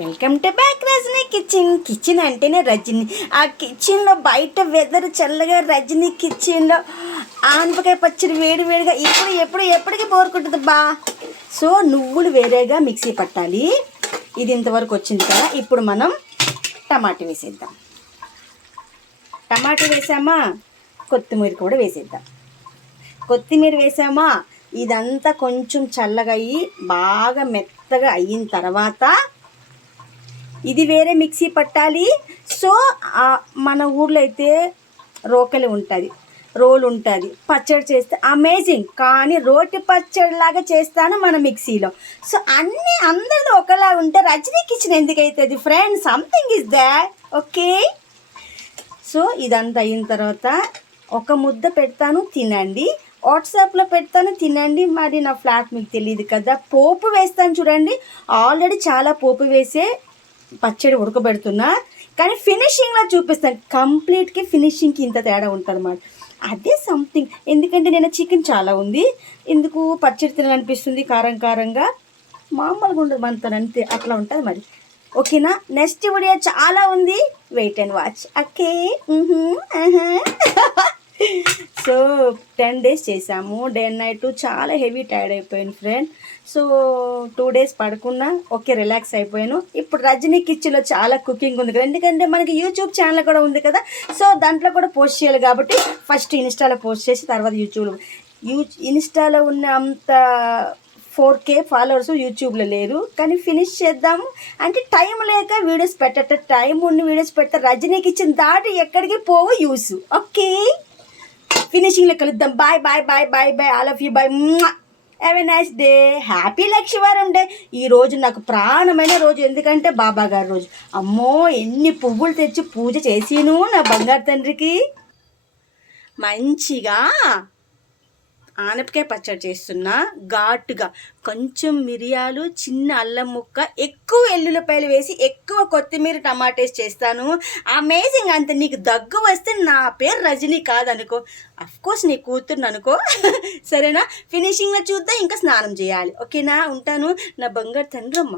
Welcome to back Rajani kitchen అంటేనే రజనీ. ఆ కిచెన్లో బయట వెదర్ చల్లగా, రజనీ కిచెన్లో ఆనపకాయ పచ్చడి వేడి వేడిగా ఎప్పటికీ బోరుకుంటుంది బా. సో నువ్వులు వేరేగా మిక్సీ పట్టాలి. ఇది ఇంతవరకు వచ్చింది కదా. ఇప్పుడు మనం టమాటా వేసేద్దాం. టమాటా వేసామా, కొత్తిమీర కూడా వేసేద్దాం. కొత్తిమీర వేసామా, ఇదంతా కొంచెం చల్లగా అయ్యి బాగా మెత్తగా అయిన తర్వాత ఇది వేరే మిక్సీ పట్టాలి. సో మన ఊర్లో అయితే రోకలి ఉంటుంది, రోలు ఉంటుంది. పచ్చడి చేస్తే అమేజింగ్, కానీ రోటి పచ్చడిలాగా చేస్తాను మన మిక్సీలో. సో అన్నీ అందరిలో ఒకలా ఉంటే రజనీ కిచెన్ ఎందుకు అవుతుంది friends? Something is that. Okay, so ఇదంతా అయిన తర్వాత ఒక ముద్ద పెడతాను, తినండి. వాట్సాప్లో పెడతాను, తినండి. మరి నా ఫ్లాట్ మీకు తెలియదు కదా. పోపు వేస్తాను చూడండి. ఆల్రెడీ చాలా పోపు వేసే పచ్చడి ఉడకబెడుతున్నా, కానీ ఫినిషింగ్లో చూపిస్తాను. కంప్లీట్గా ఫినిషింగ్కి ఇంత తేడా ఉంటుంది అన్నమాట. అదే సంథింగ్. ఎందుకంటే నేను చికెన్ చాలా ఉంది, ఎందుకు పచ్చడి తినాలనిపిస్తుంది కారం కారంగా. మామూలుగా ఉండదు మనతో, అంతే అట్లా ఉంటుంది మరి. ఓకేనా? నెక్స్ట్ వీడియో చాలా ఉంది, wait and watch. Okay. So 10 days చేసాము, డే అండ్ నైట్. చాలా హెవీ టైర్డ్ అయిపోయాను ఫ్రెండ్. సో 2 days పడుకున్నా, ఓకే రిలాక్స్ అయిపోయాను. ఇప్పుడు రజనీ కిచెన్లో చాలా కుకింగ్ ఉంది కదా, ఎందుకంటే మనకి యూట్యూబ్ ఛానల్ కూడా ఉంది కదా. సో దాంట్లో కూడా పోస్ట్ చేయాలి కాబట్టి ఫస్ట్ ఇన్స్టాలో పోస్ట్ చేసి తర్వాత యూట్యూబ్లో. ఇన్స్టాలో ఉన్న అంత 4K ఫాలోవర్స్ యూట్యూబ్లో లేరు, కానీ ఫినిష్ చేద్దాము అంటే టైం లేక వీడియోస్ పెట్టట. టైం ఉండి వీడియోస్ పెడతా. రజనీ కిచెన్ దాటి ఎక్కడికి పోవు యూస్. ఓకే, ఫినిషింగ్లో కలుద్దాం. Bye bye bye bye bye, all of you bye. Have a nice day. Happy లక్షవారం డే. ఈరోజు నాకు ప్రాణమైన రోజు, ఎందుకంటే బాబా గారి రోజు. అమ్మో ఎన్ని పువ్వులు తెచ్చి పూజ చేసిను నా బంగారు తండ్రికి. మంచిగా ఆనపకాయ పచ్చడి చేస్తున్నా, ఘాటుగా కొంచెం మిరియాలు, చిన్న అల్లం ముక్క, ఎక్కువ ఎల్లుల్లిపాయలు వేసి, ఎక్కువ కొత్తిమీర, టమాటేస్ చేస్తాను. అమేజింగ్. అంతే. నీకు దగ్గు వస్తే నా పేరు రజనీ కాదనుకో, అఫ్కోర్స్ నీ కూతుర్ని అనుకో. సరేనా? ఫినిషింగ్లో చూద్దాం. ఇంకా స్నానం చేయాలి. ఓకేనా? ఉంటాను నా బంగారు తండ్రి అమ్మ.